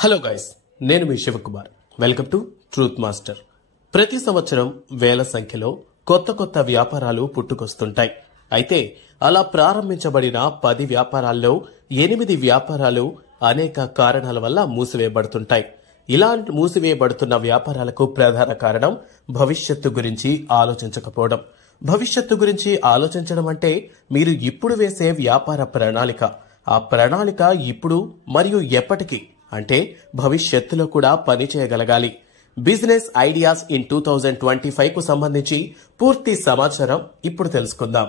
Hello guys, నేను మీ Shivakumar. Welcome to Truth Master. ప్రతి సంవత్సరం వేల సంఖ్యలో కొత్త వ్యాపారాలు పుట్టుకొస్తుంటాయి. అయితే అలా ప్రారంభించబడిన 10 వ్యాపారాల్లో 8 వ్యాపారాలు అనేక కారణాల వల్ల మూసివేయబడుతుంటాయి. ఇలా మూసివేయబడుతున్న వ్యాపారాలకు ప్రధాన కారణం భవిష్యత్తు గురించి ఆలోచించకపోవడం. భవిష్యత్తు గురించి ఆలోచించడం అంటే మీరు ఇప్పుడు వేసే వ్యాపార ప్రణాళిక, ఆ ప్రణాళిక ఇప్పుడు మరియు ఎప్పటికీ అంటే భవిష్యత్తులో కూడా పనిచేయగలగాలి. బిజినెస్ ఐడియాస్ ఇన్ 2025 కు సంబంధించి పూర్తి సమాచారం ఇప్పుడు తెలుసుకుందాం.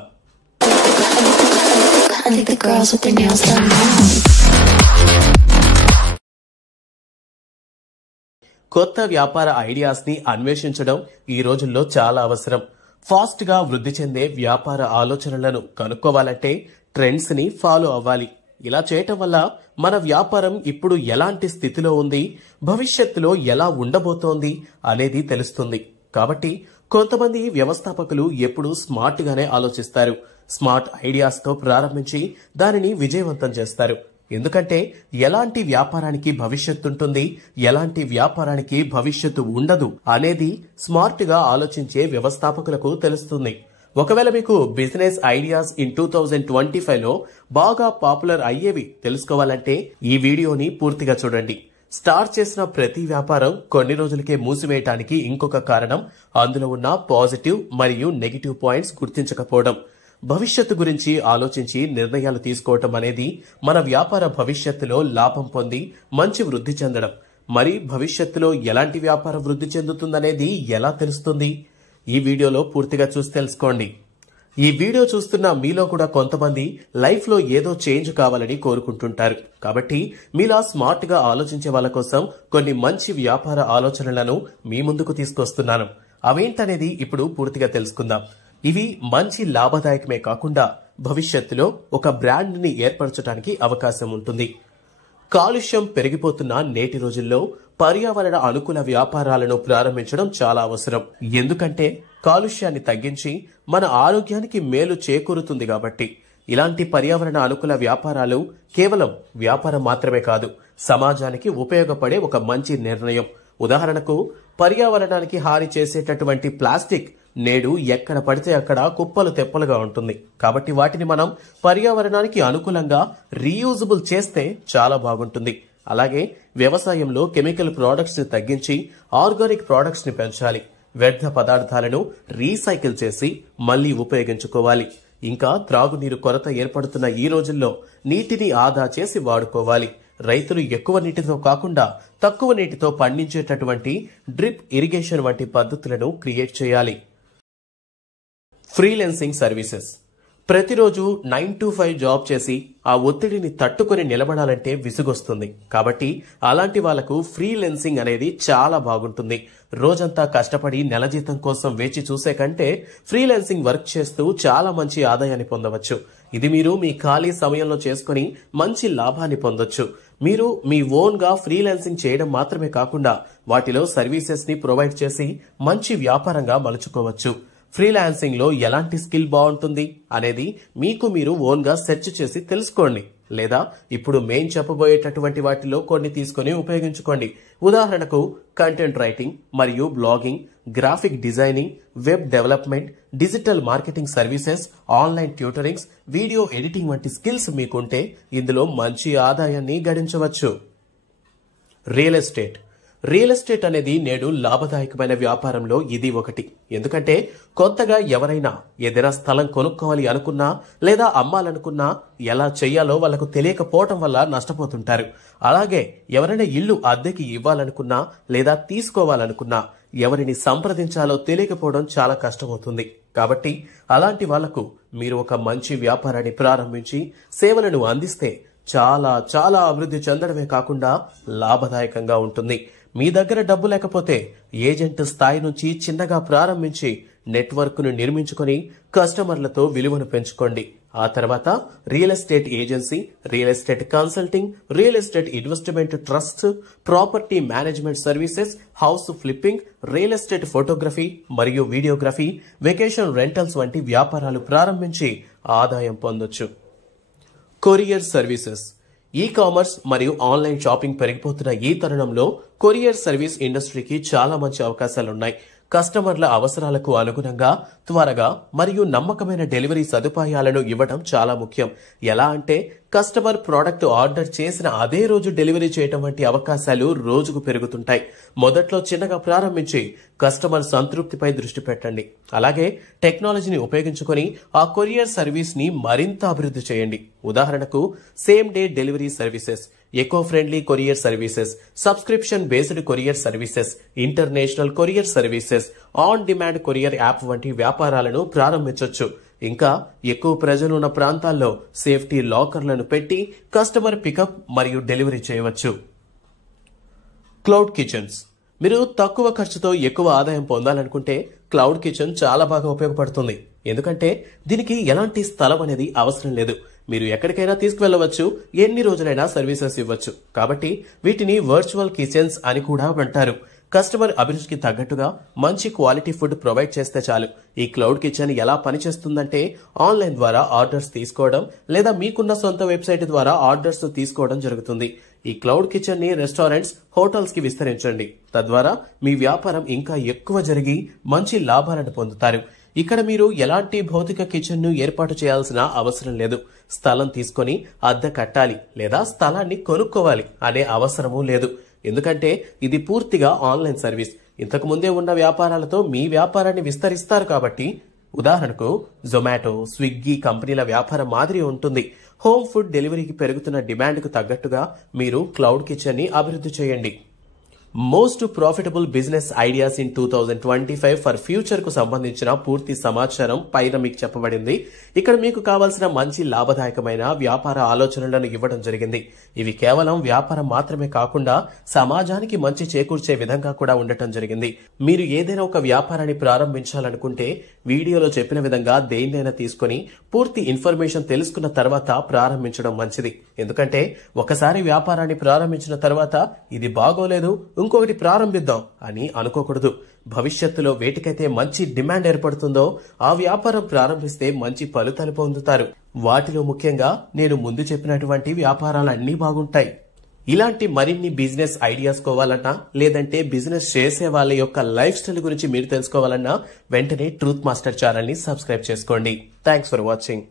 కొత్త వ్యాపార ఐడియాస్ ని అన్వేషించడం ఈ రోజుల్లో చాలా అవసరం. ఫాస్ట్ గా వృద్ధి చెందే వ్యాపార ఆలోచనలను కనుక్కోవాలంటే ట్రెండ్స్ ని ఫాలో అవ్వాలి. ఇలా చేయటం వల్ల మన వ్యాపారం ఇప్పుడు ఎలాంటి స్థితిలో ఉంది, భవిష్యత్తులో ఎలా ఉండబోతోంది అనేది తెలుస్తుంది. కాబట్టి కొంతమంది వ్యవస్థాపకులు ఎప్పుడూ స్మార్ట్ గానే ఆలోచిస్తారు. స్మార్ట్ ఐడియాస్ తో ప్రారంభించి దానిని విజయవంతం చేస్తారు. ఎందుకంటే ఎలాంటి వ్యాపారానికి భవిష్యత్తు ఉంటుంది, ఎలాంటి వ్యాపారానికి భవిష్యత్తు ఉండదు అనేది స్మార్ట్ గా ఆలోచించే వ్యవస్థాపకులకు తెలుస్తుంది. ఒకవేళ మీకు బిజినెస్ ఐడియాస్ ఇన్ 2025 లో బాగా పాపులర్ అయ్యేవి తెలుసుకోవాలంటే ఈ వీడియోని పూర్తిగా చూడండి. స్టార్ట్ చేసిన ప్రతి వ్యాపారం కొన్ని రోజులకే మూసివేయటానికి ఇంకొక కారణం అందులో ఉన్న పాజిటివ్ మరియు నెగిటివ్ పాయింట్స్ గుర్తించకపోవడం. భవిష్యత్తు గురించి ఆలోచించి నిర్ణయాలు తీసుకోవటం అనేది మన వ్యాపార భవిష్యత్తులో లాభం పొంది మంచి వృద్ధి చెందడం. మరి భవిష్యత్తులో ఎలాంటి వ్యాపారం వృద్ధి చెందుతుందనేది ఎలా తెలుస్తుంది? ఈ వీడియోలో పూర్తిగా చూసి తెలుసుకోండి. ఈ వీడియో చూస్తున్న మీలో కూడా కొంతమంది లైఫ్ లో ఏదో చేంజ్ కావాలని కోరుకుంటుంటారు. కాబట్టి మీలా స్మార్ట్ గా ఆలోచించే వాళ్ళ కోసం కొన్ని మంచి వ్యాపార ఆలోచనలను మీ ముందుకు తీసుకొస్తున్నాను. అవేంటనేది ఇప్పుడు పూర్తిగా తెలుసుకుందాం. ఇవి మంచి లాభదాయకమే కాకుండా భవిష్యత్తులో ఒక బ్రాండ్ ని ఏర్పరచడానికి అవకాశం ఉంటుంది. కాలుష్యం పెరిగిపోతున్న నేటి రోజుల్లో పర్యావరణ అనుకూల వ్యాపారాలను ప్రారంభించడం చాలా అవసరం. ఎందుకంటే కాలుష్యాన్ని తగ్గించి మన ఆరోగ్యానికి మేలు చేకూరుతుంది. కాబట్టి ఇలాంటి పర్యావరణ అనుకూల వ్యాపారాలు కేవలం వ్యాపారం మాత్రమే కాదు, సమాజానికి ఉపయోగపడే ఒక మంచి నిర్ణయం. ఉదాహరణకు పర్యావరణానికి హాని చేసేటటువంటి ప్లాస్టిక్ నేడు ఎక్కడ పడితే అక్కడ కుప్పలు తెప్పలుగా ఉంటుంది. కాబట్టి వాటిని మనం పర్యావరణానికి అనుకూలంగా రీయూజబుల్ చేస్తే చాలా బాగుంటుంది. అలాగే వ్యవసాయంలో కెమికల్ ప్రొడక్ట్స్ ని తగ్గించి ఆర్గానిక్ ప్రొడక్ట్స్ ని పెంచాలి. వ్యర్థ పదార్థాలను రీసైకిల్ చేసి మళ్లీ ఉపయోగించుకోవాలి. ఇంకా త్రాగునీరు కొరత ఏర్పడుతున్న ఈ రోజుల్లో నీటిని ఆదా చేసి వాడుకోవాలి. రైతులు ఎక్కువ నీటితో కాకుండా తక్కువ నీటితో పండించేటటువంటి డ్రిప్ ఇరిగేషన్ వంటి పద్ధతులను క్రియేట్ చేయాలి. Freelancing services. ప్రతిరోజు 9 to 5 జాబ్ చేసి ఆ ఒత్తిడిని తట్టుకొని నిలబడాలంటే విసుగొస్తుంది. కాబట్టి అలాంటి వాళ్లకు ఫ్రీలాన్సింగ్ అనేది చాలా బాగుంటుంది. రోజంతా కష్టపడి నెల జీతం కోసం వేచి చూసే కంటే ఫ్రీలాన్సింగ్ వర్క్ చేస్తూ చాలా మంచి ఆదాయాన్ని పొందవచ్చు. ఇది మీరు మీ ఖాళీ సమయంలో చేసుకుని మంచి లాభాన్ని పొందొచ్చు. మీరు మీ ఓన్ గా ఫ్రీలాన్సింగ్ చేయడం మాత్రమే కాకుండా వాటిలో సర్వీసెస్ ని ప్రొవైడ్ చేసి మంచి వ్యాపారంగా మలుచుకోవచ్చు. ఫ్రీలాన్సింగ్ లో ఎలాంటి స్కిల్ బాగుంటుంది అనేది మీకు మీరు ఓన్ గా సెర్చ్ చేసి తెలుసుకోండి. లేదా ఇప్పుడు మేం చెప్పబోయేటటువంటి వాటిలో కొన్ని తీసుకుని ఉపయోగించుకోండి. ఉదాహరణకు కంటెంట్ రైటింగ్ మరియు blogging, graphic designing, web development, digital marketing services, online tutorings, video editing వంటి స్కిల్స్ మీకుంటే ఇందులో మంచి ఆదాయాన్ని గడించవచ్చు. Real estate. రియల్ ఎస్టేట్ అనేది నేడు లాభదాయకమైన వ్యాపారంలో ఇది ఒకటి. ఎందుకంటే కొత్తగా ఎవరైనా ఏదైనా స్థలం కొనుక్కోవాలి అనుకున్నా లేదా అమ్మాలనుకున్నా ఎలా చేయాలో వాళ్ళకు తెలియకపోవటం వల్ల నష్టపోతుంటారు. అలాగే ఎవరైనా ఇల్లు అద్దెకి ఇవ్వాలనుకున్నా లేదా తీసుకోవాలనుకున్నా ఎవరిని సంప్రదించాలో తెలియకపోవడం చాలా కష్టమవుతుంది. కాబట్టి అలాంటి వాళ్లకు మీరు ఒక మంచి వ్యాపారాన్ని ప్రారంభించి సేవలను అందిస్తే చాలా అభివృద్ధి చెందడమే కాకుండా లాభదాయకంగా ఉంటుంది. మీ దగ్గర డబ్బు లేకపోతే ఏజెంట్ స్థాయి నుంచి చిన్నగా ప్రారంభించి నెట్వర్క్ ను నిర్మించుకొని కస్టమర్లతో విలువను పెంచుకోండి. ఆ తర్వాత real estate agency, real estate consulting, real estate investment trust, property management services, house flipping, real estate photography మరియు వీడియోగ్రఫీ, వెకేషన్ రెంటల్స్ వంటి వ్యాపారాలు ప్రారంభించి ఆదాయం పొందొచ్చు. Courier services. ఈ కామర్స్ మరియు ఆన్లైన్ షాపింగ్ పెరిగిపోతున్న ఈ తరుణంలో కొరియర్ సర్వీస్ ఇండస్ట్రీకి చాలా మంచి అవకాశాలున్నాయి. కస్టమర్ల అవసరాలకు అనుగుణంగా త్వరగా మరియు నమ్మకమైన డెలివరీ సదుపాయాలను ఇవ్వడం చాలా ముఖ్యం. ఎలా అంటే కస్టమర్ ప్రోడక్ట్ ఆర్డర్ చేసిన అదే రోజు డెలివరీ చేయడం వంటి అవకాశాలు రోజుకు పెరుగుతుంటాయి. మొదట్లో చిన్నగా ప్రారంభించి కస్టమర్ సంతృప్తిపై దృష్టి పెట్టండి. అలాగే టెక్నాలజీని ఉపయోగించుకొని ఆ కొరియర్ సర్వీస్ ని మరింత అభివృద్ధి చేయండి. ఉదాహరణకు same day delivery services, eco friendly courier services, subscription based courier services, international courier services, on demand courier app వంటి వ్యాపారాలను ప్రారంభించొచ్చు. ఇంకా ఎక్కువ ప్రజలున్న ప్రాంతాల్లో సేఫ్టీ లాకర్లను పెట్టి కస్టమర్ పికప్ మరియు డెలివరీ చేయవచ్చు. Cloud kitchens. మీరు తక్కువ ఖర్చుతో ఎక్కువ ఆదాయం పొందాలనుకుంటే క్లౌడ్ కిచెన్ చాలా బాగా ఉపయోగపడుతుంది. ఎందుకంటే దీనికి ఎలాంటి స్థలం అనేది అవసరం లేదు. మీరు ఎక్కడికైనా తీసుకువెళ్లవచ్చు, ఎన్ని రోజులైనా సర్వీసెస్ ఇవ్వచ్చు. కాబట్టి వీటిని వర్చువల్ కిచెన్స్ అని కూడా అంటారు. కస్టమర్ అభిరుచికి తగ్గట్టుగా మంచి క్వాలిటీ ఫుడ్ ప్రొవైడ్ చేస్తే చాలు. ఈ క్లౌడ్ కిచెన్ ఎలా పనిచేస్తుందంటే ఆన్లైన్ ద్వారా ఆర్డర్స్ తీసుకోవడం లేదా మీకున్న సొంత వెబ్సైట్ ద్వారా ఆర్డర్స్ తీసుకోవడం జరుగుతుంది. ఈ క్లౌడ్ కిచెన్ ని రెస్టారెంట్స్, హోటల్స్ కి విస్తరించండి. తద్వారా మీ వ్యాపారం ఇంకా ఎక్కువ జరిగి మంచి లాభాలను పొందుతారు. ఇక్కడ మీరు ఎలాంటి భౌతిక కిచెన్ ను ఏర్పాటు చేయాల్సిన అవసరం లేదు. స్థలం తీసుకొని అద్దె కట్టాలి లేదా స్థలాన్ని కొనుక్కోవాలి అనే అవసరమూ లేదు. ఎందుకంటే ఇది పూర్తిగా ఆన్లైన్ సర్వీస్. ఇంతకు ముందే ఉన్న వ్యాపారాలతో మీ వ్యాపారాన్ని విస్తరిస్తారు కాబట్టి. ఉదాహరణకు జొమాటో, స్విగ్గీ కంపెనీల వ్యాపారం మాదిరి ఉంటుంది. హోమ్ ఫుడ్ డెలివరీకి పెరుగుతున్న డిమాండ్కు తగ్గట్టుగా మీరు క్లౌడ్ కిచెన్ ని అభివృద్ధి చేయండి. Most profitable business ideas in 2025 for future కు సంబంధించిన పూర్తి సమాచారం పైన మీకు చెప్పబడింది. ఇక్కడ మీకు కావాల్సిన మంచి లాభదాయకమైన వ్యాపార ఆలోచనలను ఇవ్వడం జరిగింది. ఇవి కేవలం వ్యాపారం మాత్రమే కాకుండా సమాజానికి మంచి చేకూర్చే విధంగా కూడా ఉండటం జరిగింది. మీరు ఏదైనా ఒక వ్యాపారాన్ని ప్రారంభించాలనుకుంటే వీడియోలో చెప్పిన విధంగా దేన్నైనా తీసుకొని పూర్తి ఇన్ఫర్మేషన్ తెలుసుకున్న తర్వాత ప్రారంభించడం మంచిది. ఎందుకంటే ఒకసారి వ్యాపారాన్ని ప్రారంభించిన తర్వాత ఇది బాగోలేదు, ఇంకొకటి ప్రారంభిద్దాం అని అనుకోకూడదు. భవిష్యత్తులో వేటికైతే మంచి డిమాండ్ ఏర్పడుతుందో ఆ వ్యాపారం ప్రారంభిస్తే మంచి ఫలితాలు పొందుతారు. వాటిలో ముఖ్యంగా నేను ముందు చెప్పినటువంటి వ్యాపారాలన్నీ బాగుంటాయి. ఇలాంటి మరిన్ని బిజినెస్ ఐడియాస్ కోవాలన్నా లేదంటే బిజినెస్ చేసే వాళ్ళ యొక్క లైఫ్ స్టైల్ గురించి మీరు తెలుసుకోవాలన్నా వెంటనే ట్రూత్ మాస్టర్ ఛానల్ ని సబ్స్క్రైబ్ చేసుకోండి. Thanks for watching.